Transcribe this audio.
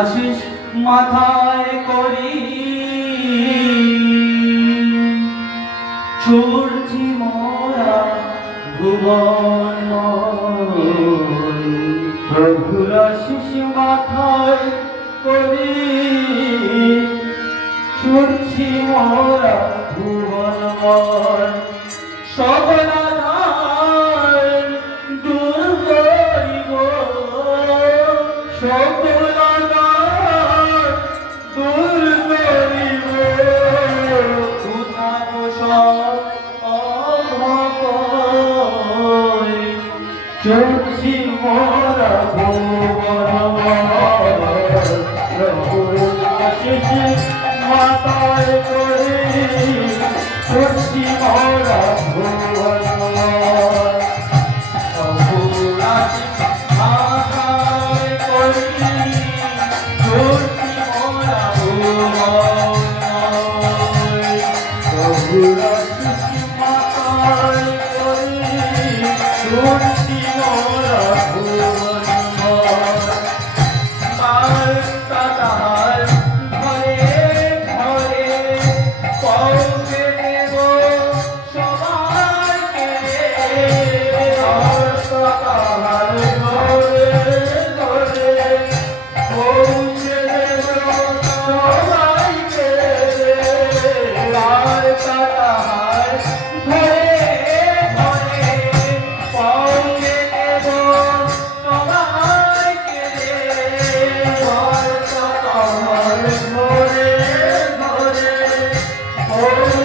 আশিস মাথায় করি। চড়ছি মোরা ভুবন প্রভুর আশিস মাথায় করি। My you. Thank you.